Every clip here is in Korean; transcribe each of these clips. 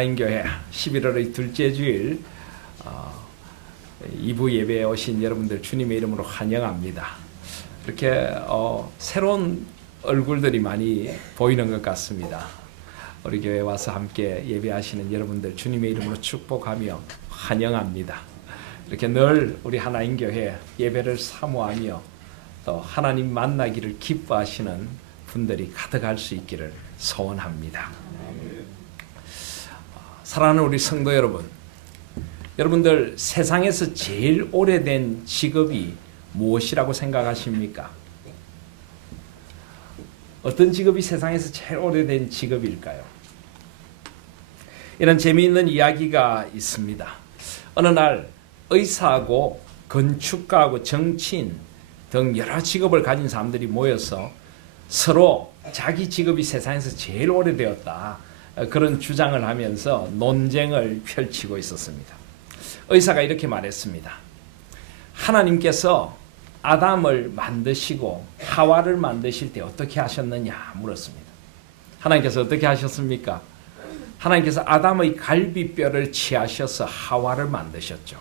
하나님교회 11월의 둘째 주일 2부 예배에 오신 여러분들 주님의 이름으로 환영합니다. 이렇게 새로운 얼굴들이 많이 보이는 것 같습니다. 우리 교회 와서 함께 예배하시는 여러분들 주님의 이름으로 축복하며 환영합니다. 이렇게 늘 우리 하나님교회 예배를 사모하며 또 하나님 만나기를 기뻐하시는 분들이 가득할 수 있기를 소원합니다. 사랑하는 우리 성도 여러분, 여러분들 세상에서 제일 오래된 직업이 무엇이라고 생각하십니까? 어떤 직업이 세상에서 제일 오래된 직업일까요? 이런 재미있는 이야기가 있습니다. 어느 날 의사하고 건축가하고 정치인 등 여러 직업을 가진 사람들이 모여서 서로 자기 직업이 세상에서 제일 오래되었다, 그런 주장을 하면서 논쟁을 펼치고 있었습니다. 의사가 이렇게 말했습니다. 하나님께서 아담을 만드시고 하와를 만드실 때 어떻게 하셨느냐 물었습니다. 하나님께서 어떻게 하셨습니까? 하나님께서 아담의 갈비뼈를 취하셔서 하와를 만드셨죠.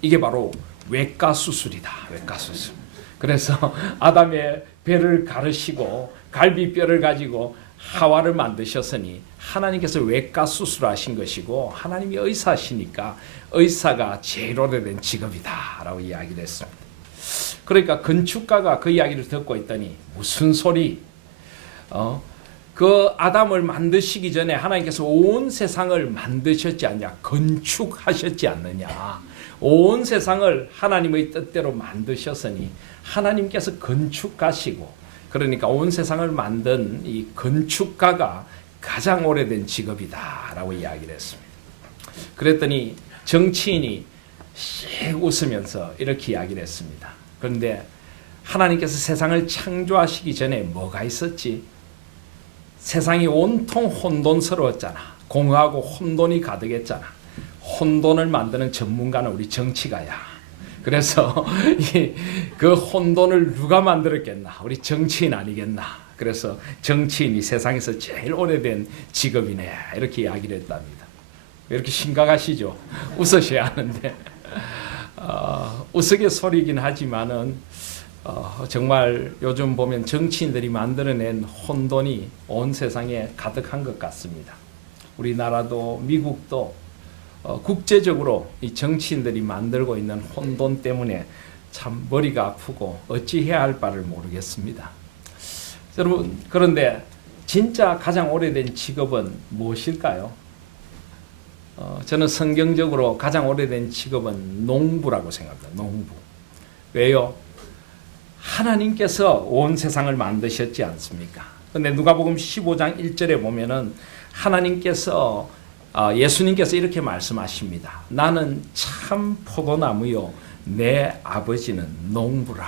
이게 바로 외과 수술이다. 외과 수술. 그래서 아담의 배를 가르시고 갈비뼈를 가지고 하와를 만드셨으니 하나님께서 외과 수술하신 것이고 하나님이 의사시니까 의사가 제일 오래된 직업이다 라고 이야기를 했습니다. 그러니까 건축가가 그 이야기를 듣고 있더니 무슨 소리? 그 아담을 만드시기 전에 하나님께서 온 세상을 만드셨지 않냐? 건축하셨지 않느냐? 온 세상을 하나님의 뜻대로 만드셨으니 하나님께서 건축가시고, 그러니까 온 세상을 만든 이 건축가가 가장 오래된 직업이다 라고 이야기를 했습니다. 그랬더니 정치인이 씩 웃으면서 이렇게 이야기를 했습니다. 그런데 하나님께서 세상을 창조하시기 전에 뭐가 있었지? 세상이 온통 혼돈스러웠잖아. 공허하고 혼돈이 가득했잖아. 혼돈을 만드는 전문가는 우리 정치가야. 그래서 그 혼돈을 누가 만들었겠나? 우리 정치인 아니겠나? 그래서 정치인이 세상에서 제일 오래된 직업이네, 이렇게 이야기를 했답니다. 이렇게 심각하시죠? 웃으셔야 하는데 우스갯소리이긴 하지만은 정말 요즘 보면 정치인들이 만들어낸 혼돈이 온 세상에 가득한 것 같습니다. 우리나라도 미국도 국제적으로 이 정치인들이 만들고 있는 혼돈 때문에 참 머리가 아프고 어찌해야 할 바를 모르겠습니다. 여러분, 그런데 진짜 가장 오래된 직업은 무엇일까요? 저는 성경적으로 가장 오래된 직업은 농부라고 생각합니다. 농부. 왜요? 하나님께서 온 세상을 만드셨지 않습니까? 그런데 누가복음 15장 1절에 보면은 하나님께서 예수님께서 이렇게 말씀하십니다. 나는 참 포도나무요 내 아버지는 농부라.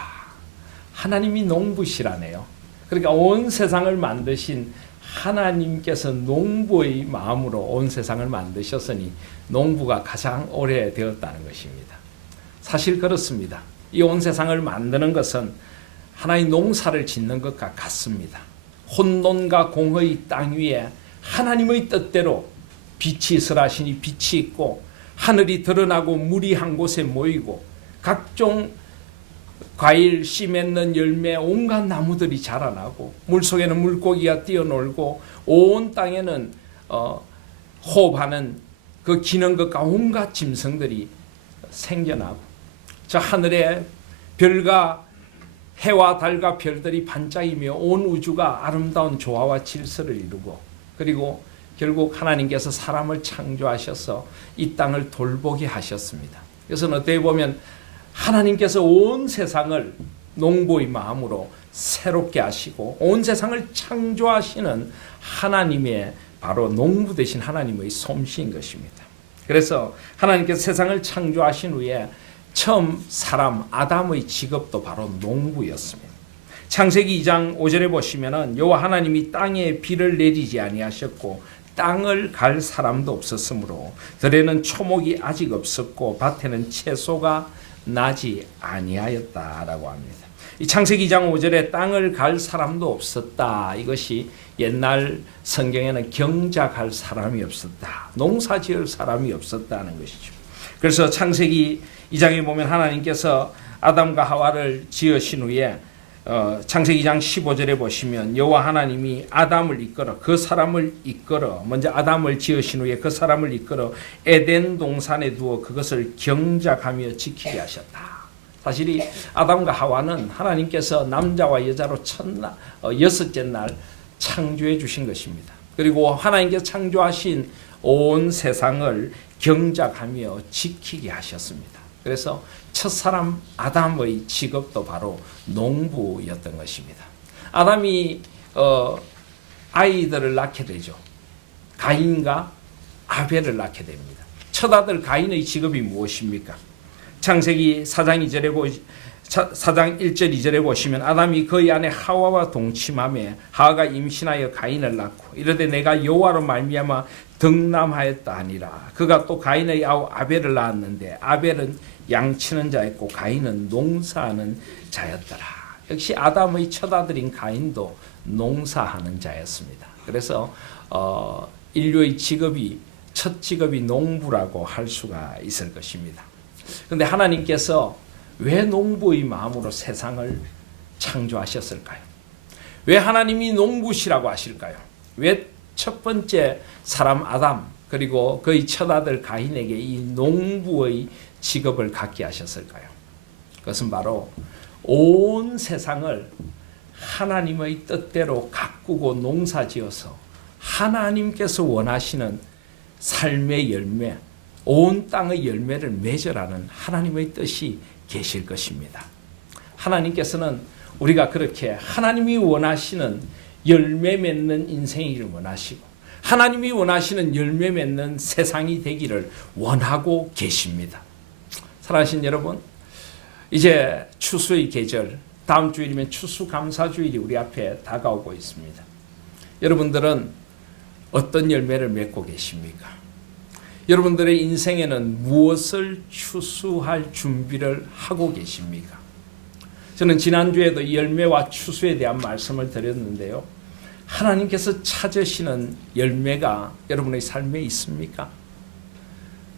하나님이 농부시라네요. 그러니까 온 세상을 만드신 하나님께서 농부의 마음으로 온 세상을 만드셨으니 농부가 가장 오래되었다는 것입니다. 사실 그렇습니다. 이 온 세상을 만드는 것은 하나의 농사를 짓는 것과 같습니다. 혼돈과 공허의 땅 위에 하나님의 뜻대로 빛이 있으라시니 빛이 있고 하늘이 드러나고 물이 한 곳에 모이고 각종 과일, 씨 맺는 열매, 온갖 나무들이 자라나고 물속에는 물고기가 뛰어놀고 온 땅에는 호흡하는 그 기는 것과 온갖 짐승들이 생겨나고 저 하늘에 별과 해와 달과 별들이 반짝이며 온 우주가 아름다운 조화와 질서를 이루고, 그리고 결국 하나님께서 사람을 창조하셔서 이 땅을 돌보게 하셨습니다. 그래서 어떻게 보면 하나님께서 온 세상을 농부의 마음으로 새롭게 하시고 온 세상을 창조하시는 하나님의 바로 농부 되신 하나님의 솜씨인 것입니다. 그래서 하나님께서 세상을 창조하신 후에 처음 사람 아담의 직업도 바로 농부였습니다. 창세기 2장 5절에 보시면은 여호와 하나님이 땅에 비를 내리지 아니하셨고 땅을 갈 사람도 없었으므로 들에는 초목이 아직 없었고 밭에는 채소가 나지 아니하였다라고 합니다. 이 창세기 2장 5절에 땅을 갈 사람도 없었다. 이것이 옛날 성경에는 경작할 사람이 없었다. 농사 지을 사람이 없었다는 것이죠. 그래서 창세기 2장에 보면 하나님께서 아담과 하와를 지으신 후에 창세기 2장 15절에 보시면 여호와 하나님이 아담을 이끌어 그 사람을 이끌어 먼저 아담을 지으신 후에 그 사람을 이끌어 에덴 동산에 두어 그것을 경작하며 지키게 하셨다. 사실 이 아담과 하와는 하나님께서 남자와 여자로 여섯째 날 창조해 주신 것입니다. 그리고 하나님께서 창조하신 온 세상을 경작하며 지키게 하셨습니다. 그래서 첫사람 아담의 직업도 바로 농부였던 것입니다. 아담이 아이들을 낳게 되죠. 가인과 아벨을 낳게 됩니다. 첫 아들 가인의 직업이 무엇입니까? 창세기 4장 1절 2절에 보시면 아담이 그의 아내 하와와 동침하며 하와가 임신하여 가인을 낳고 이르되 내가 여호와로 말미암아 덕남하였다 하니라. 그가 또 가인의 아우 아벨을 낳았는데 아벨은 양치는 자였고 가인은 농사하는 자였더라. 역시 아담의 첫 아들인 가인도 농사하는 자였습니다. 그래서 인류의 첫 직업이 농부라고 할 수가 있을 것입니다. 그런데 하나님께서 왜 농부의 마음으로 세상을 창조하셨을까요? 왜 하나님이 농부시라고 하실까요? 왜 첫 번째 사람 아담 그리고 그의 첫 아들 가인에게 이 농부의 직업을 갖게 하셨을까요? 그것은 바로 온 세상을 하나님의 뜻대로 가꾸고 농사지어서 하나님께서 원하시는 삶의 열매, 온 땅의 열매를 맺으라는 하나님의 뜻이 계실 것입니다. 하나님께서는 우리가 그렇게 하나님이 원하시는 열매 맺는 인생이를 원하시고 하나님이 원하시는 열매 맺는 세상이 되기를 원하고 계십니다. 사랑하신 여러분, 이제 추수의 계절, 다음 주일이면 추수감사주일이 우리 앞에 다가오고 있습니다. 여러분들은 어떤 열매를 맺고 계십니까? 여러분들의 인생에는 무엇을 추수할 준비를 하고 계십니까? 저는 지난주에도 이 열매와 추수에 대한 말씀을 드렸는데요. 하나님께서 찾으시는 열매가 여러분의 삶에 있습니까?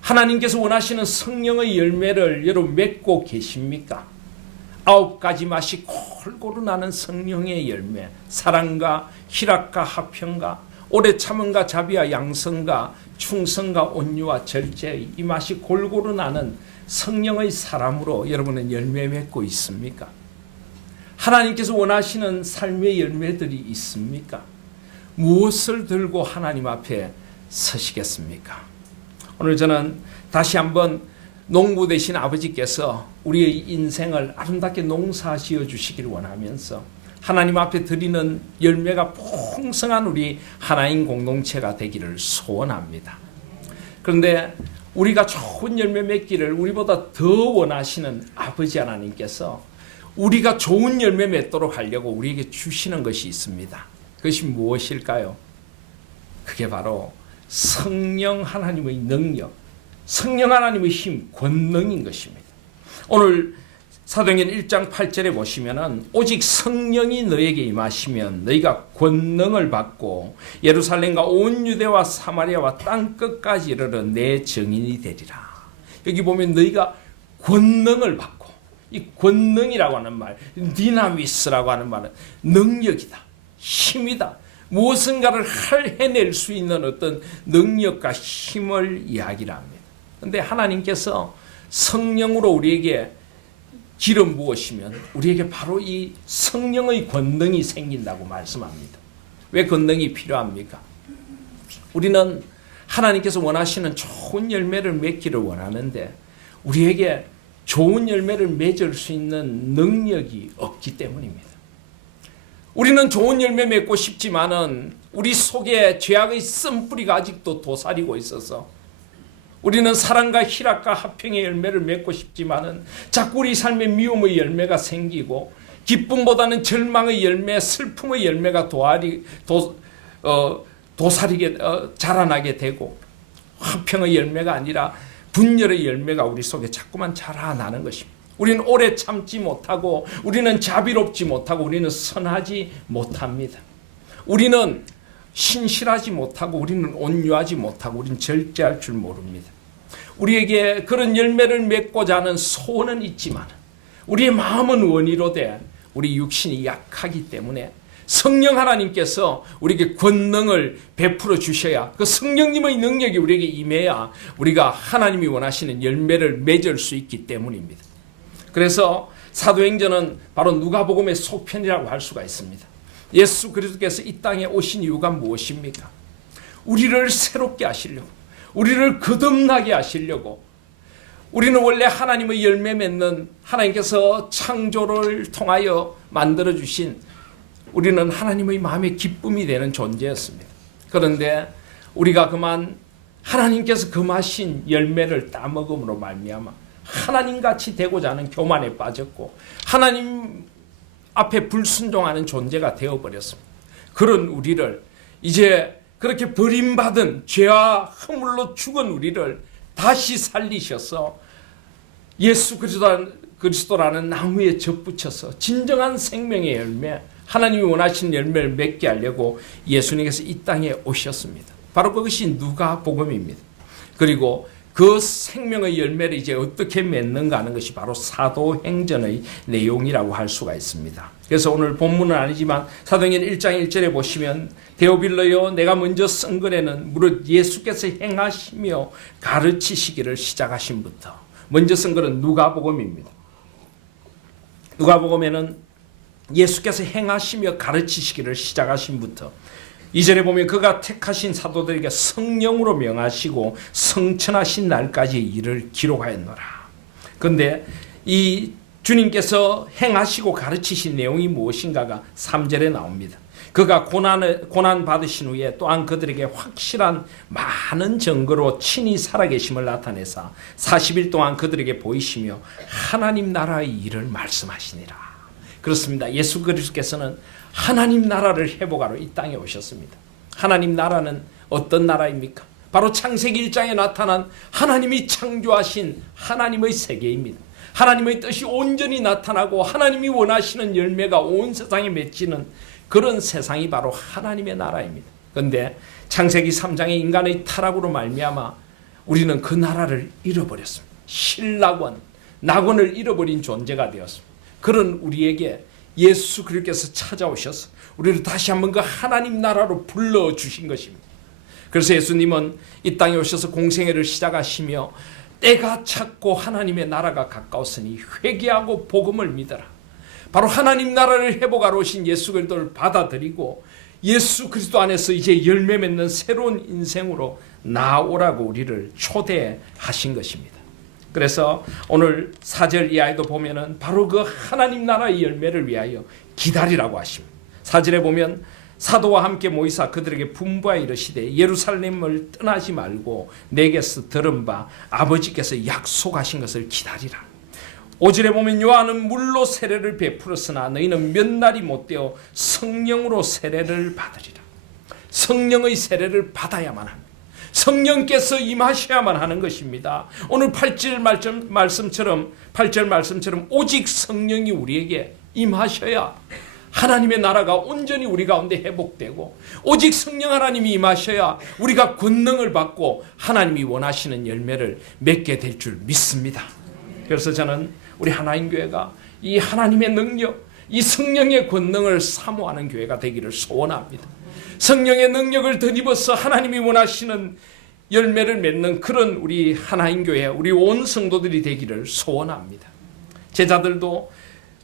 하나님께서 원하시는 성령의 열매를 여러분 맺고 계십니까? 9가지 맛이 골고루 나는 성령의 열매, 사랑과 희락과 화평과 오래 참음과 자비와 양성과 충성과 온유와 절제의 이 맛이 골고루 나는 성령의 사람으로 여러분은 열매 맺고 있습니까? 하나님께서 원하시는 삶의 열매들이 있습니까? 무엇을 들고 하나님 앞에 서시겠습니까? 오늘 저는 다시 한번 농부 되신 아버지께서 우리의 인생을 아름답게 농사지어 주시길 원하면서 하나님 앞에 드리는 열매가 풍성한 우리 하나님 공동체가 되기를 소원합니다. 그런데 우리가 좋은 열매 맺기를 우리보다 더 원하시는 아버지 하나님께서 우리가 좋은 열매 맺도록 하려고 우리에게 주시는 것이 있습니다. 그것이 무엇일까요? 그게 바로 성령 하나님의 능력, 성령 하나님의 힘, 권능인 것입니다. 오늘 사도행전 1장 8절에 보시면은 오직 성령이 너에게 임하시면 너희가 권능을 받고 예루살렘과 온 유대와 사마리아와 땅 끝까지 이르러 내 증인이 되리라. 여기 보면 너희가 권능을 받고, 이 권능이라고 하는 말, 디나미스라고 하는 말은 능력이다, 힘이다, 무엇인가를 해낼 수 있는 어떤 능력과 힘을 이야기를 합니다. 그런데 하나님께서 성령으로 우리에게 기름 부으시면 우리에게 바로 이 성령의 권능이 생긴다고 말씀합니다. 왜 권능이 필요합니까? 우리는 하나님께서 원하시는 좋은 열매를 맺기를 원하는데 우리에게 좋은 열매를 맺을 수 있는 능력이 없기 때문입니다. 우리는 좋은 열매 맺고 싶지만은 우리 속에 죄악의 쓴뿌리가 아직도 도사리고 있어서 우리는 사랑과 희락과 화평의 열매를 맺고 싶지만은 자꾸 우리 삶에 미움의 열매가 생기고 기쁨보다는 절망의 열매, 슬픔의 열매가 도사리게 자라나게 되고 화평의 열매가 아니라 분열의 열매가 우리 속에 자꾸만 자라나는 것입니다. 우리는 오래 참지 못하고, 우리는 자비롭지 못하고, 우리는 선하지 못합니다. 우리는 신실하지 못하고, 우리는 온유하지 못하고, 우리는 절제할 줄 모릅니다. 우리에게 그런 열매를 맺고자 하는 소원은 있지만 우리의 마음은 원이로되 우리 육신이 약하기 때문에 성령 하나님께서 우리에게 권능을 베풀어 주셔야, 그 성령님의 능력이 우리에게 임해야 우리가 하나님이 원하시는 열매를 맺을 수 있기 때문입니다. 그래서 사도행전은 바로 누가복음의 속편이라고 할 수가 있습니다. 예수 그리스도께서 이 땅에 오신 이유가 무엇입니까? 우리를 새롭게 하시려고, 우리를 거듭나게 하시려고. 우리는 원래 하나님의 열매 맺는, 하나님께서 창조를 통하여 만들어주신, 우리는 하나님의 마음의 기쁨이 되는 존재였습니다. 그런데 우리가 그만 하나님께서 금하신 열매를 따먹음으로 말미암아 하나님같이 되고자 하는 교만에 빠졌고 하나님 앞에 불순종하는 존재가 되어버렸습니다. 그런 우리를 이제 그렇게 버림받은 죄와 허물로 죽은 우리를 다시 살리셔서 예수 그리스도라는 나무에 접붙여서 진정한 생명의 열매, 하나님이 원하시는 열매를 맺게 하려고 예수님께서 이 땅에 오셨습니다. 바로 그것이 누가복음입니다. 그리고 그 생명의 열매를 이제 어떻게 맺는가 하는 것이 바로 사도행전의 내용이라고 할 수가 있습니다. 그래서 오늘 본문은 아니지만 사도행전 1장 1절에 보시면 데오빌로여 내가 먼저 쓴 글에는 무릇 예수께서 행하시며 가르치시기를 시작하신부터, 먼저 쓴 글은 누가복음입니다. 누가복음에는 예수께서 행하시며 가르치시기를 시작하신부터, 2절에 보면 그가 택하신 사도들에게 성령으로 명하시고 성천하신 날까지 일을 기록하였노라. 그런데 이 주님께서 행하시고 가르치신 내용이 무엇인가가 3절에 나옵니다. 그가 고난 받으신 후에 또한 그들에게 확실한 많은 증거로 친히 살아계심을 나타내사 40일 동안 그들에게 보이시며 하나님 나라의 일을 말씀하시니라. 그렇습니다. 예수 그리스도께서는 하나님 나라를 회복하러 이 땅에 오셨습니다. 하나님 나라는 어떤 나라입니까? 바로 창세기 1장에 나타난 하나님이 창조하신 하나님의 세계입니다. 하나님의 뜻이 온전히 나타나고 하나님이 원하시는 열매가 온 세상에 맺히는 그런 세상이 바로 하나님의 나라입니다. 그런데 창세기 3장의 인간의 타락으로 말미암아 우리는 그 나라를 잃어버렸습니다. 낙원을 잃어버린 존재가 되었습니다. 그런 우리에게 예수 그리스도께서 찾아오셔서 우리를 다시 한번 그 하나님 나라로 불러주신 것입니다. 그래서 예수님은 이 땅에 오셔서 공생애를 시작하시며 때가 찼고 하나님의 나라가 가까웠으니 회개하고 복음을 믿어라. 바로 하나님 나라를 회복하러 오신 예수 그리스도를 받아들이고 예수 그리스도 안에서 이제 열매 맺는 새로운 인생으로 나오라고 우리를 초대하신 것입니다. 그래서 오늘 4절 이하에도 보면은 바로 그 하나님 나라의 열매를 위하여 기다리라고 하십니다. 4절에 보면 사도와 함께 모이사 그들에게 분부하여 이르시되 예루살렘을 떠나지 말고 내게서 들은 바 아버지께서 약속하신 것을 기다리라. 5절에 보면 요한은 물로 세례를 베풀었으나 너희는 몇 날이 못되어 성령으로 세례를 받으리라. 성령의 세례를 받아야만 합니다. 성령께서 임하셔야만 하는 것입니다. 오늘 8절 말씀처럼 오직 성령이 우리에게 임하셔야 하나님의 나라가 온전히 우리 가운데 회복되고, 오직 성령 하나님이 임하셔야 우리가 권능을 받고 하나님이 원하시는 열매를 맺게 될 줄 믿습니다. 그래서 저는 우리 하나님교회가 이 하나님의 능력, 이 성령의 권능을 사모하는 교회가 되기를 소원합니다. 성령의 능력을 덧입어서 하나님이 원하시는 열매를 맺는 그런 우리 하나님교회, 우리 온 성도들이 되기를 소원합니다. 제자들도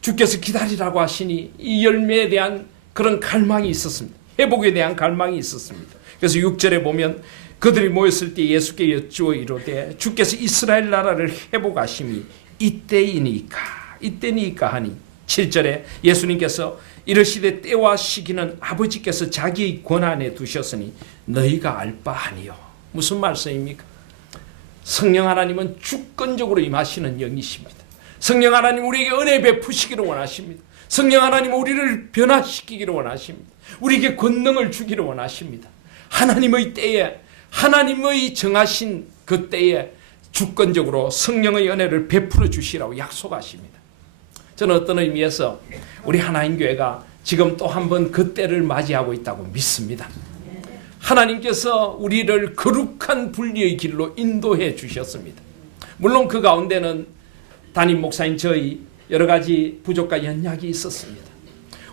주께서 기다리라고 하시니 이 열매에 대한 그런 갈망이 있었습니다. 회복에 대한 갈망이 있었습니다. 그래서 6절에 보면 그들이 모였을 때 예수께 여쭈어 이르되 주께서 이스라엘 나라를 회복하심이 이때니까 하니, 7절에 예수님께서 이르시되 때와 시기는 아버지께서 자기의 권한에 두셨으니 너희가 알 바 아니요. 무슨 말씀입니까? 성령 하나님은 주권적으로 임하시는 영이십니다. 성령 하나님 우리에게 은혜 베푸시기를 원하십니다. 성령 하나님 우리를 변화시키기를 원하십니다. 우리에게 권능을 주기를 원하십니다. 하나님의 때에, 하나님의 정하신 그 때에 주권적으로 성령의 은혜를 베풀어 주시라고 약속하십니다. 저는 어떤 의미에서 우리 하나님 교회가 지금 또 한 번 그 때를 맞이하고 있다고 믿습니다. 하나님께서 우리를 거룩한 분리의 길로 인도해 주셨습니다. 물론 그 가운데는 담임 목사인 저희 여러 가지 부족과 연약이 있었습니다.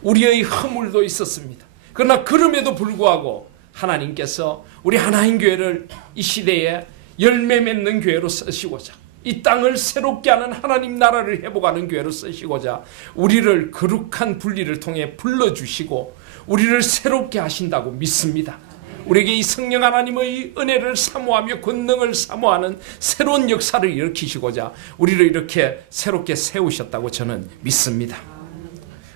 우리의 허물도 있었습니다. 그러나 그럼에도 불구하고 하나님께서 우리 하나님 교회를 이 시대에 열매 맺는 교회로 쓰시고자, 이 땅을 새롭게 하는 하나님 나라를 회복하는 교회로 쓰시고자 우리를 거룩한 분리를 통해 불러주시고 우리를 새롭게 하신다고 믿습니다. 우리에게 이 성령 하나님의 은혜를 사모하며 권능을 사모하는 새로운 역사를 일으키시고자 우리를 이렇게 새롭게 세우셨다고 저는 믿습니다.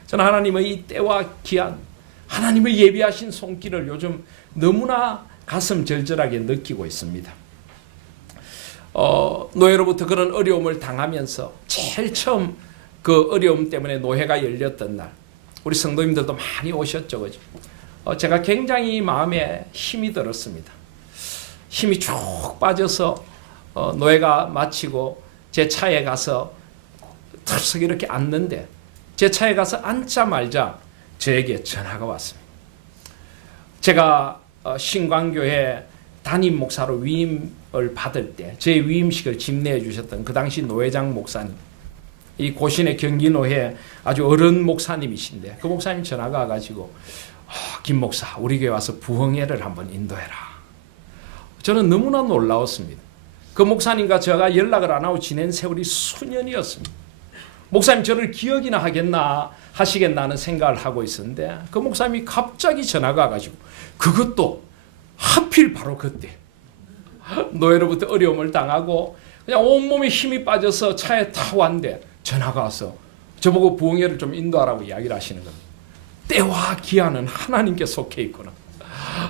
저는 하나님의 이 때와 기한, 하나님의 예비하신 손길을 요즘 너무나 가슴 절절하게 느끼고 있습니다. 노예로부터 그런 어려움을 당하면서 제일 처음 그 어려움 때문에 노회가 열렸던 날, 우리 성도님들도 많이 오셨죠, 그죠? 제가 굉장히 마음에 힘이 들었습니다. 힘이 쭉 빠져서 노예가 마치고 제 차에 가서 털썩 이렇게 앉는데, 제 차에 가서 앉자마자 저에게 전화가 왔습니다. 제가 신광교회 담임 목사로 위임을 받을 때 제 위임식을 집례해 주셨던 그 당시 노회장 목사님, 이 고신의 경기노회 아주 어른 목사님이신데 그 목사님 전화가 와가지고 김 목사, 우리 교회 와서 부흥회를 한번 인도해라. 저는 너무나 놀라웠습니다. 그 목사님과 제가 연락을 안 하고 지낸 세월이 수년이었습니다. 목사님 저를 기억이나 하시겠나 하는 생각을 하고 있었는데 그 목사님이 갑자기 전화가 와가지고, 그것도 하필 바로 그때 노예로부터 어려움을 당하고 그냥 온몸에 힘이 빠져서 차에 타고 왔는데 전화가 와서 저보고 부흥회를 좀 인도하라고 이야기를 하시는 겁니다. 때와 기한은 하나님께 속해 있구나.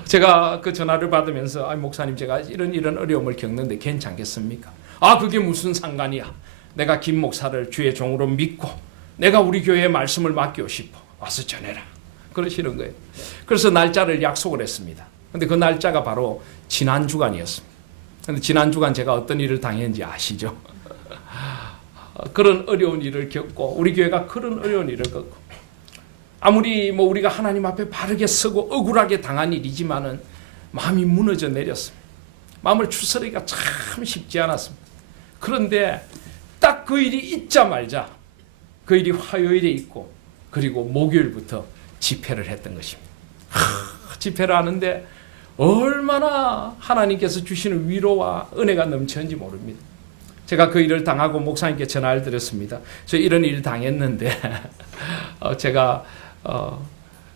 제가 그 전화를 받으면서 목사님, 제가 이런 어려움을 겪는데 괜찮겠습니까? 그게 무슨 상관이야. 내가 김 목사를 주의 종으로 믿고 내가 우리 교회에 말씀을 맡기고 싶어. 와서 전해라. 그러시는 거예요. 그래서 날짜를 약속을 했습니다. 근데 그 날짜가 바로 지난 주간이었습니다. 근데 지난 주간 제가 어떤 일을 당했는지 아시죠? 그런 어려운 일을 겪고 우리 교회가 그런 어려운 일을 겪고, 아무리 우리가 하나님 앞에 바르게 서고 억울하게 당한 일이지만은 마음이 무너져 내렸습니다. 마음을 추스르기가 참 쉽지 않았습니다. 그런데 딱 그 일이 있자마자 그 일이 화요일에 있고 그리고 목요일부터 집회를 했던 것입니다. 집회를 하는데 얼마나 하나님께서 주시는 위로와 은혜가 넘쳤는지 모릅니다. 제가 그 일을 당하고 목사님께 전화를 드렸습니다. 저 이런 일 당했는데 제가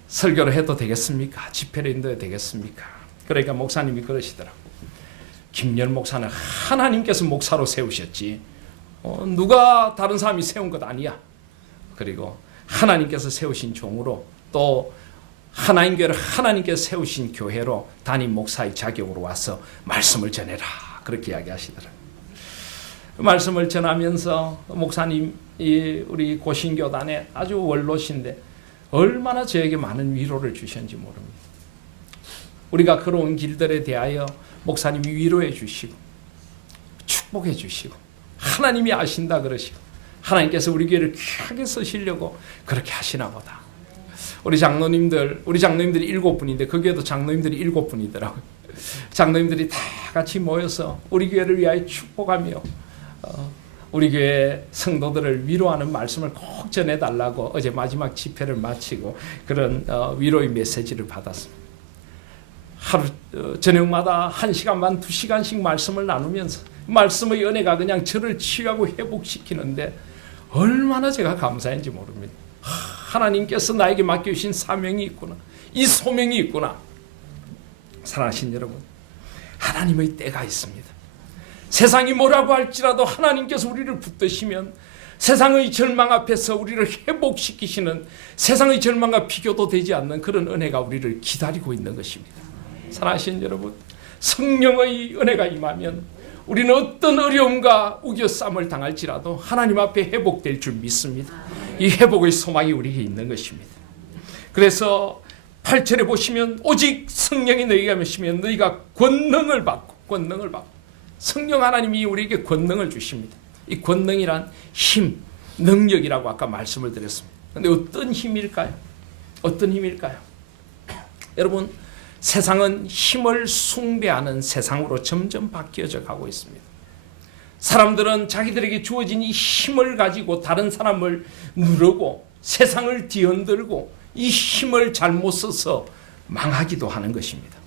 설교를 해도 되겠습니까? 집회를 인도해도 되겠습니까? 그러니까 목사님이 그러시더라고요. 김열 목사는 하나님께서 목사로 세우셨지 누가 다른 사람이 세운 것 아니야. 그리고 하나님께서 세우신 종으로, 또 하나님 교회를 하나님께서 세우신 교회로 담임 목사의 자격으로 와서 말씀을 전해라. 그렇게 이야기하시더라고요. 말씀을 전하면서 목사님, 우리 고신교단에 아주 원로신데 얼마나 저에게 많은 위로를 주셨는지 모릅니다. 우리가 걸어온 길들에 대하여 목사님이 위로해 주시고 축복해 주시고 하나님이 아신다 그러시고 하나님께서 우리 교회를 귀하게 쓰시려고 그렇게 하시나 보다. 우리 장로님들이 7분인데 그 교회도 장로님들이 7분이더라고요. 장로님들이 다 같이 모여서 우리 교회를 위하여 축복하며 우리 교회 성도들을 위로하는 말씀을 꼭 전해달라고 어제 마지막 집회를 마치고 그런 위로의 메시지를 받았습니다. 하루 저녁마다 1시간 반 2시간씩 말씀을 나누면서 말씀의 은혜가 그냥 저를 치유하고 회복시키는데 얼마나 제가 감사한지 모릅니다. 하나님께서 나에게 맡겨주신 사명이 있구나. 이 소명이 있구나. 사랑하신 여러분, 하나님의 때가 있습니다. 세상이 뭐라고 할지라도 하나님께서 우리를 붙드시면 세상의 절망 앞에서 우리를 회복시키시는, 세상의 절망과 비교도 되지 않는 그런 은혜가 우리를 기다리고 있는 것입니다. 사랑하신 여러분, 성령의 은혜가 임하면 우리는 어떤 어려움과 우겨쌈을 당할지라도 하나님 앞에 회복될 줄 믿습니다. 이 회복의 소망이 우리에게 있는 것입니다. 그래서 8절에 보시면 오직 성령이 너희가 하시면 너희가 권능을 받고 성령 하나님이 우리에게 권능을 주십니다. 이 권능이란 힘, 능력이라고 아까 말씀을 드렸습니다. 그런데 어떤 힘일까요? 어떤 힘일까요? 여러분, 세상은 힘을 숭배하는 세상으로 점점 바뀌어져 가고 있습니다. 사람들은 자기들에게 주어진 이 힘을 가지고 다른 사람을 누르고 세상을 뒤흔들고 이 힘을 잘못 써서 망하기도 하는 것입니다.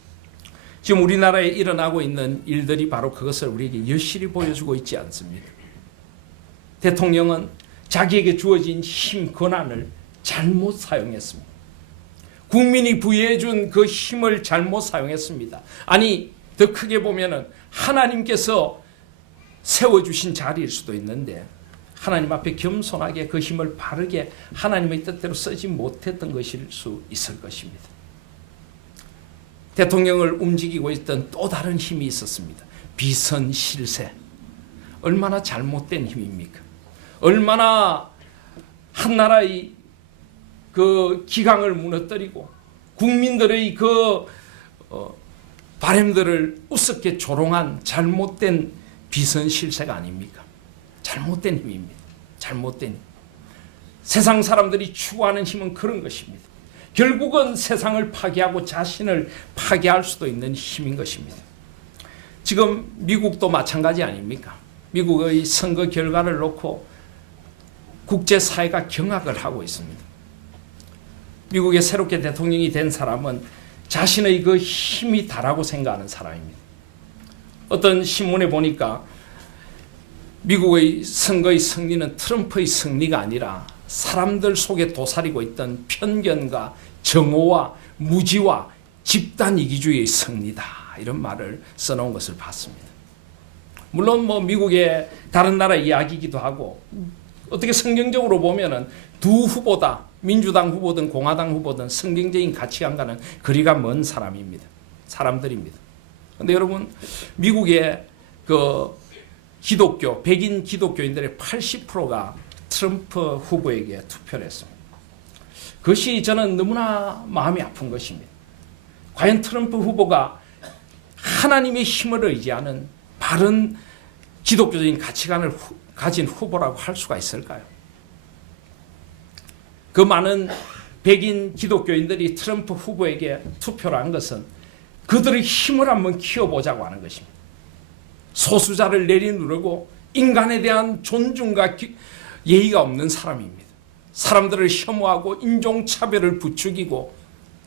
지금 우리나라에 일어나고 있는 일들이 바로 그것을 우리에게 여실히 보여주고 있지 않습니까? 대통령은 자기에게 주어진 힘, 권한을 잘못 사용했습니다. 국민이 부여해 준 그 힘을 잘못 사용했습니다. 아니, 더 크게 보면은 하나님께서 세워주신 자리일 수도 있는데 하나님 앞에 겸손하게 그 힘을 바르게 하나님의 뜻대로 쓰지 못했던 것일 수 있을 것입니다. 대통령을 움직이고 있던 또 다른 힘이 있었습니다. 비선실세. 얼마나 잘못된 힘입니까? 얼마나 한 나라의 그 기강을 무너뜨리고 국민들의 그 바람들을 우습게 조롱한 잘못된 비선실세가 아닙니까? 잘못된 힘입니다. 잘못된 힘. 세상 사람들이 추구하는 힘은 그런 것입니다. 결국은 세상을 파괴하고 자신을 파괴할 수도 있는 힘인 것입니다. 지금 미국도 마찬가지 아닙니까? 미국의 선거 결과를 놓고 국제사회가 경악을 하고 있습니다. 미국의 새롭게 대통령이 된 사람은 자신의 그 힘이 다라고 생각하는 사람입니다. 어떤 신문에 보니까 미국의 선거의 승리는 트럼프의 승리가 아니라 사람들 속에 도사리고 있던 편견과 정오와 무지와 집단 이기주의의 승리다. 이런 말을 써놓은 것을 봤습니다. 물론 뭐 미국의 다른 나라 이야기이기도 하고 어떻게 성경적으로 보면은 두 후보다 민주당 후보든 공화당 후보든 성경적인 가치관과는 거리가 먼 사람들입니다. 그런데 여러분, 미국의 그 기독교, 백인 기독교인들의 80%가 트럼프 후보에게 투표를 했습니다. 그것이 저는 너무나 마음이 아픈 것입니다. 과연 트럼프 후보가 하나님의 힘을 의지하는 바른 기독교적인 가치관을 가진 후보라고 할 수가 있을까요? 그 많은 백인 기독교인들이 트럼프 후보에게 투표를 한 것은 그들의 힘을 한번 키워보자고 하는 것입니다. 소수자를 내리누르고 인간에 대한 존중과 예의가 없는 사람입니다. 사람들을 혐오하고 인종차별을 부추기고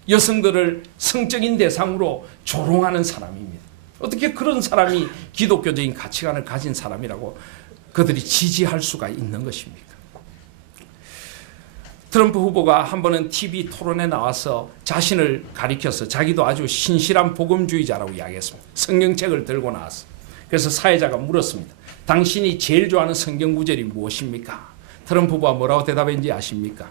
여성들을 성적인 대상으로 조롱하는 사람입니다. 어떻게 그런 사람이 기독교적인 가치관을 가진 사람이라고 그들이 지지할 수가 있는 것입니까? 트럼프 후보가 한 번은 TV 토론에 나와서 자신을 가리켜서 자기도 아주 신실한 복음주의자라고 이야기했습니다. 성경책을 들고 나왔어. 그래서 사회자가 물었습니다. 당신이 제일 좋아하는 성경 구절이 무엇입니까? 트럼프 후보가 뭐라고 대답했는지 아십니까?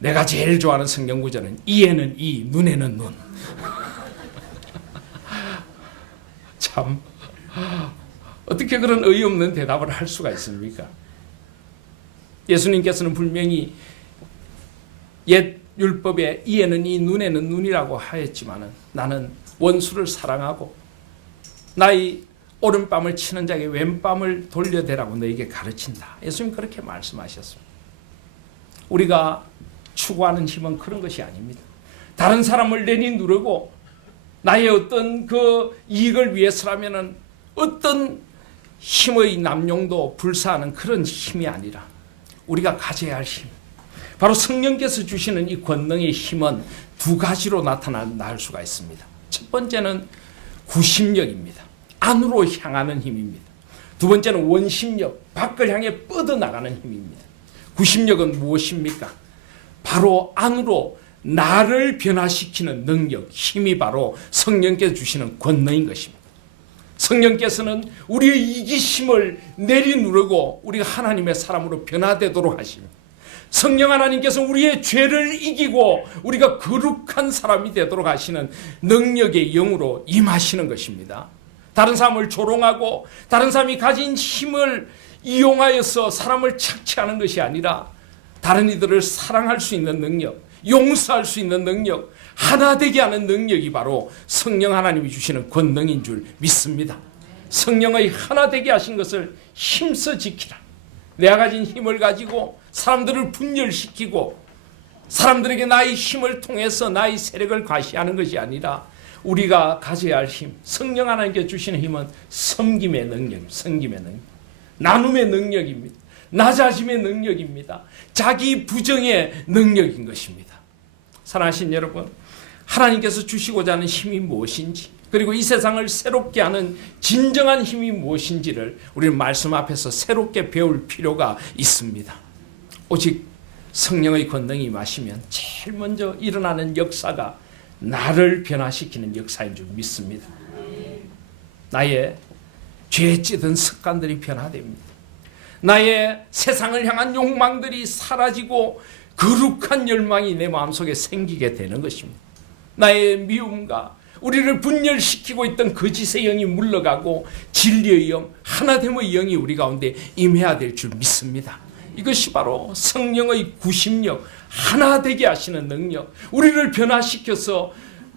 내가 제일 좋아하는 성경 구절은 이에는 이, 눈에는 눈. 참, 어떻게 그런 어이없는 대답을 할 수가 있습니까? 예수님께서는 분명히 옛 율법에 이에는 이, 눈에는 눈이라고 하였지만 나는 원수를 사랑하고 나의 오른밤을 치는 자에게 왼밤을 돌려대라고 너에게 가르친다. 예수님 그렇게 말씀하셨습니다. 우리가 추구하는 힘은 그런 것이 아닙니다. 다른 사람을 내리누르고 나의 어떤 그 이익을 위해서라면은 어떤 힘의 남용도 불사하는 그런 힘이 아니라 우리가 가져야 할 힘, 바로 성령께서 주시는 이 권능의 힘은 두 가지로 나타날 수가 있습니다. 첫 번째는 구심력입니다. 안으로 향하는 힘입니다. 두 번째는 원심력, 밖을 향해 뻗어나가는 힘입니다. 구심력은 무엇입니까? 바로 안으로 나를 변화시키는 능력, 힘이 바로 성령께서 주시는 권능인 것입니다. 성령께서는 우리의 이기심을 내리누르고 우리가 하나님의 사람으로 변화되도록 하십니다. 성령 하나님께서 우리의 죄를 이기고 우리가 거룩한 사람이 되도록 하시는 능력의 영으로 임하시는 것입니다. 다른 사람을 조롱하고 다른 사람이 가진 힘을 이용하여서 사람을 착취하는 것이 아니라 다른 이들을 사랑할 수 있는 능력, 용서할 수 있는 능력, 하나 되게 하는 능력이 바로 성령 하나님이 주시는 권능인 줄 믿습니다. 성령의 하나 되게 하신 것을 힘써 지키라. 내가 가진 힘을 가지고 사람들을 분열시키고 사람들에게 나의 힘을 통해서 나의 세력을 과시하는 것이 아니라 우리가 가져야 할 힘, 성령 하나님께 주시는 힘은 섬김의 능력, 섬김의 능력, 나눔의 능력입니다. 낮아짐의 능력입니다. 자기 부정의 능력인 것입니다. 사랑하신 여러분, 하나님께서 주시고자 하는 힘이 무엇인지, 그리고 이 세상을 새롭게 하는 진정한 힘이 무엇인지를 우리는 말씀 앞에서 새롭게 배울 필요가 있습니다. 오직 성령의 권능이 임하시면 제일 먼저 일어나는 역사가 나를 변화시키는 역사인 줄 믿습니다. 나의 죄에 찌든 습관들이 변화됩니다. 나의 세상을 향한 욕망들이 사라지고 거룩한 열망이 내 마음속에 생기게 되는 것입니다. 나의 미움과 우리를 분열시키고 있던 거짓의 영이 물러가고 진리의 영, 하나됨의 영이 우리 가운데 임해야 될 줄 믿습니다. 이것이 바로 성령의 구심력, 하나 되게 하시는 능력, 우리를 변화시켜서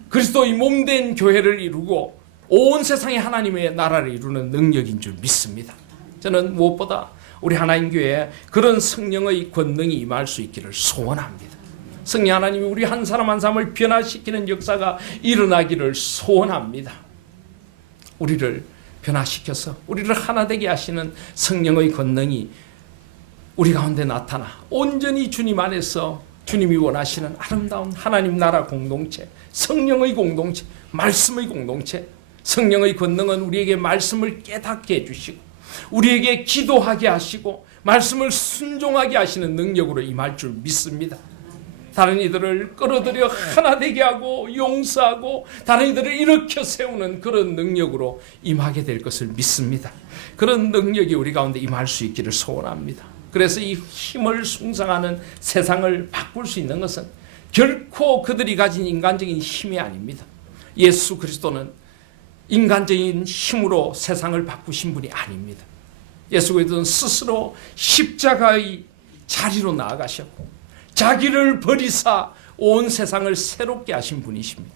그리스도의 몸된 교회를 이루고 온 세상에 하나님의 나라를 이루는 능력인 줄 믿습니다. 저는 무엇보다 우리 하나님 교회에 그런 성령의 권능이 임할 수 있기를 소원합니다. 성령 하나님이 우리 한 사람 한 사람을 변화시키는 역사가 일어나기를 소원합니다. 우리를 변화시켜서 우리를 하나 되게 하시는 성령의 권능이 우리 가운데 나타나 온전히 주님 안에서 주님이 원하시는 아름다운 하나님 나라 공동체, 성령의 공동체, 말씀의 공동체. 성령의 권능은 우리에게 말씀을 깨닫게 해주시고 우리에게 기도하게 하시고 말씀을 순종하게 하시는 능력으로 임할 줄 믿습니다. 다른 이들을 끌어들여 하나 되게 하고 용서하고 다른 이들을 일으켜 세우는 그런 능력으로 임하게 될 것을 믿습니다. 그런 능력이 우리 가운데 임할 수 있기를 소원합니다. 그래서 이 힘을 숭상하는 세상을 바꿀 수 있는 것은 결코 그들이 가진 인간적인 힘이 아닙니다. 예수 그리스도는 인간적인 힘으로 세상을 바꾸신 분이 아닙니다. 예수 그리스도는 스스로 십자가의 자리로 나아가셨고 자기를 버리사 온 세상을 새롭게 하신 분이십니다.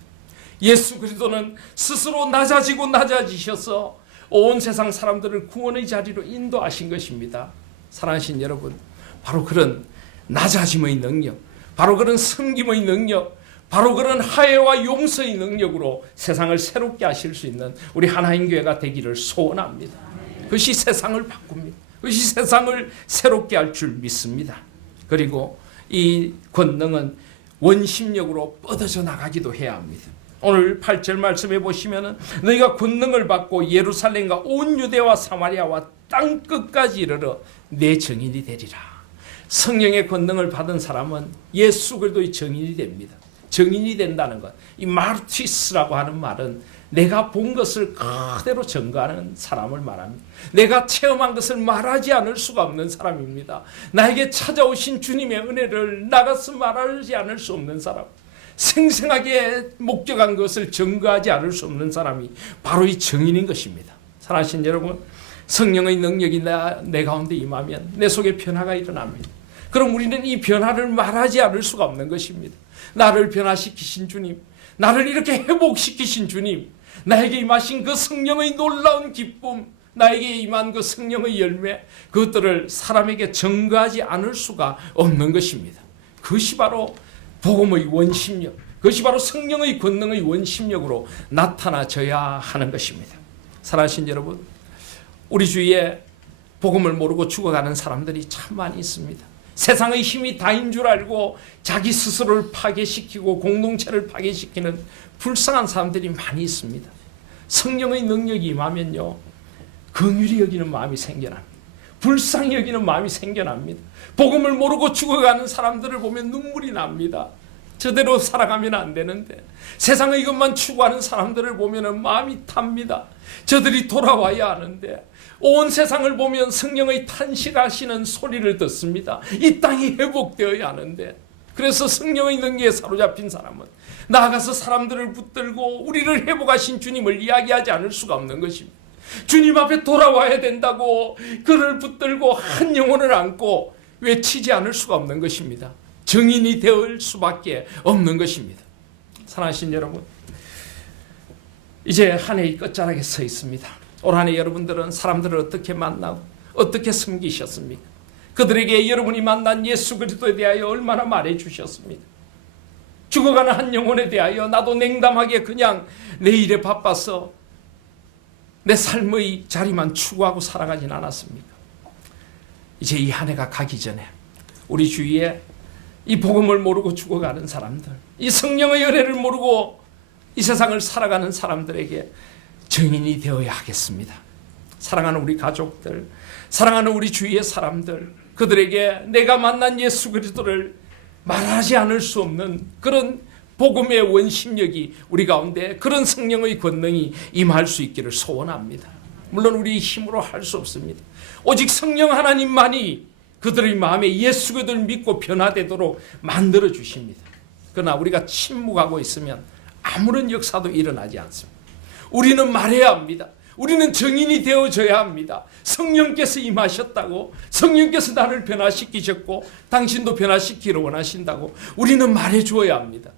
예수 그리스도는 스스로 낮아지고 낮아지셔서 온 세상 사람들을 구원의 자리로 인도하신 것입니다. 사랑하신 여러분, 바로 그런 낮아짐의 능력, 바로 그런 섬김의 능력, 바로 그런 화해와 용서의 능력으로 세상을 새롭게 하실 수 있는 우리 하나님 교회가 되기를 소원합니다. 그것이 세상을 바꿉니다. 그것이 세상을 새롭게 할 줄 믿습니다. 그리고 이 권능은 원심력으로 뻗어져 나가기도 해야 합니다. 오늘 8절 말씀해 보시면 너희가 권능을 받고 예루살렘과 온 유대와 사마리아와 땅 끝까지 이르러 내 증인이 되리라. 성령의 권능을 받은 사람은 예수 그리스도의 증인이 됩니다. 증인이 된다는 것, 이 마르티스라고 하는 말은 내가 본 것을 그대로 증거하는 사람을 말합니다. 내가 체험한 것을 말하지 않을 수가 없는 사람입니다. 나에게 찾아오신 주님의 은혜를 나가서 말하지 않을 수 없는 사람, 생생하게 목격한 것을 증거하지 않을 수 없는 사람이 바로 이 증인인 것입니다. 사랑하신 여러분, 성령의 능력이 내 가운데 임하면 내 속에 변화가 일어납니다. 그럼 우리는 이 변화를 말하지 않을 수가 없는 것입니다. 나를 변화시키신 주님, 나를 이렇게 회복시키신 주님, 나에게 임하신 그 성령의 놀라운 기쁨, 나에게 임한 그 성령의 열매, 그것들을 사람에게 증거하지 않을 수가 없는 것입니다. 그것이 바로 복음의 원심력, 그것이 바로 성령의 권능의 원심력으로 나타나져야 하는 것입니다. 사랑하신 여러분, 우리 주위에 복음을 모르고 죽어가는 사람들이 참 많이 있습니다. 세상의 힘이 다인 줄 알고 자기 스스로를 파괴시키고 공동체를 파괴시키는 불쌍한 사람들이 많이 있습니다. 성령의 능력이 임하면요, 긍휼히 여기는 마음이 생겨납니다. 불쌍히 여기는 마음이 생겨납니다. 복음을 모르고 죽어가는 사람들을 보면 눈물이 납니다. 저대로 살아가면 안 되는데 세상의 것만 추구하는 사람들을 보면 마음이 탑니다. 저들이 돌아와야 하는데 온 세상을 보면 성령의 탄식하시는 소리를 듣습니다. 이 땅이 회복되어야 하는데, 그래서 성령의 능력에 사로잡힌 사람은 나아가서 사람들을 붙들고 우리를 회복하신 주님을 이야기하지 않을 수가 없는 것입니다. 주님 앞에 돌아와야 된다고 그를 붙들고 한 영혼을 안고 외치지 않을 수가 없는 것입니다. 증인이 되을 수밖에 없는 것입니다. 사랑하신 여러분, 이제 한 해의 끝자락에 서 있습니다. 올 한 해 여러분들은 사람들을 어떻게 만나고 어떻게 섬기셨습니까? 그들에게 여러분이 만난 예수 그리스도에 대하여 얼마나 말해 주셨습니까? 죽어가는 한 영혼에 대하여 나도 냉담하게 그냥 내 일에 바빠서 내 삶의 자리만 추구하고 살아가진 않았습니까? 이제 이 한 해가 가기 전에 우리 주위에 이 복음을 모르고 죽어가는 사람들, 이 성령의 은혜를 모르고 이 세상을 살아가는 사람들에게 증인이 되어야 하겠습니다. 사랑하는 우리 가족들, 사랑하는 우리 주위의 사람들, 그들에게 내가 만난 예수 그리스도를 말하지 않을 수 없는 그런 복음의 원심력이 우리 가운데, 그런 성령의 권능이 임할 수 있기를 소원합니다. 물론 우리 힘으로 할 수 없습니다. 오직 성령 하나님만이 그들의 마음에 예수 그리스도를 믿고 변화되도록 만들어 주십니다. 그러나 우리가 침묵하고 있으면 아무런 역사도 일어나지 않습니다. 우리는 말해야 합니다. 우리는 증인이 되어져야 합니다. 성령께서 임하셨다고, 성령께서 나를 변화시키셨고 당신도 변화시키기를 원하신다고 우리는 말해 주어야 합니다.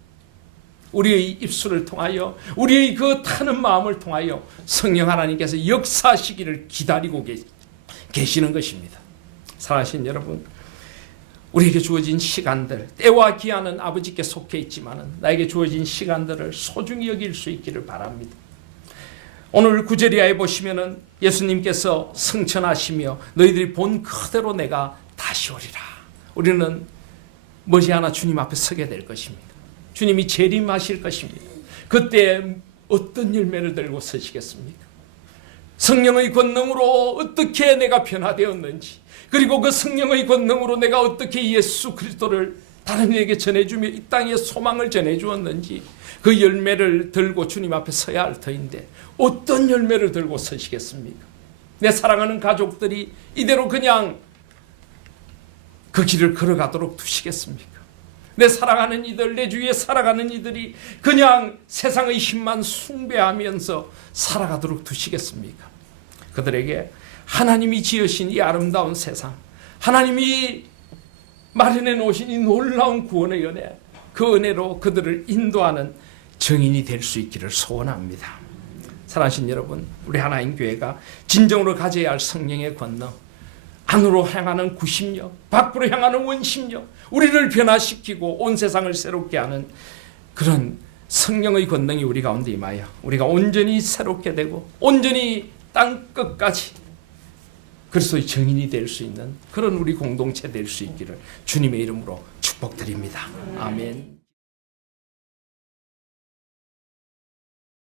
우리의 입술을 통하여, 우리의 그 타는 마음을 통하여 성령 하나님께서 역사하시기를 기다리고 계시는 것입니다. 사랑하신 여러분, 우리에게 주어진 시간들, 때와 기한은 아버지께 속해 있지만 나에게 주어진 시간들을 소중히 여길 수 있기를 바랍니다. 오늘 구절이하에 보시면은 예수님께서 성천하시며 너희들이 본 그대로 내가 다시 오리라. 우리는 머지않아 주님 앞에 서게 될 것입니다. 주님이 재림하실 것입니다. 그때 어떤 열매를 들고 서시겠습니까? 성령의 권능으로 어떻게 내가 변화되었는지, 그리고 그 성령의 권능으로 내가 어떻게 예수 그리스도를 다른 이에게 전해주며 이 땅에 소망을 전해주었는지, 그 열매를 들고 주님 앞에 서야 할 터인데 어떤 열매를 들고 서시겠습니까? 내 사랑하는 가족들이 이대로 그냥 그 길을 걸어가도록 두시겠습니까? 내 사랑하는 이들, 내 주위에 살아가는 이들이 그냥 세상의 힘만 숭배하면서 살아가도록 두시겠습니까? 그들에게 하나님이 지으신 이 아름다운 세상, 하나님이 마련해 놓으신 이 놀라운 구원의 은혜, 그 은혜로 그들을 인도하는 증인이 될 수 있기를 소원합니다. 사랑하신 여러분, 우리 하나님 교회가 진정으로 가져야 할 성령의 권능, 안으로 향하는 구심력, 밖으로 향하는 원심력, 우리를 변화시키고 온 세상을 새롭게 하는 그런 성령의 권능이 우리 가운데 임하여 우리가 온전히 새롭게 되고 온전히 땅끝까지 그리스도의 증인이 될 수 있는 그런 우리 공동체 될 수 있기를 주님의 이름으로 축복드립니다. 아멘.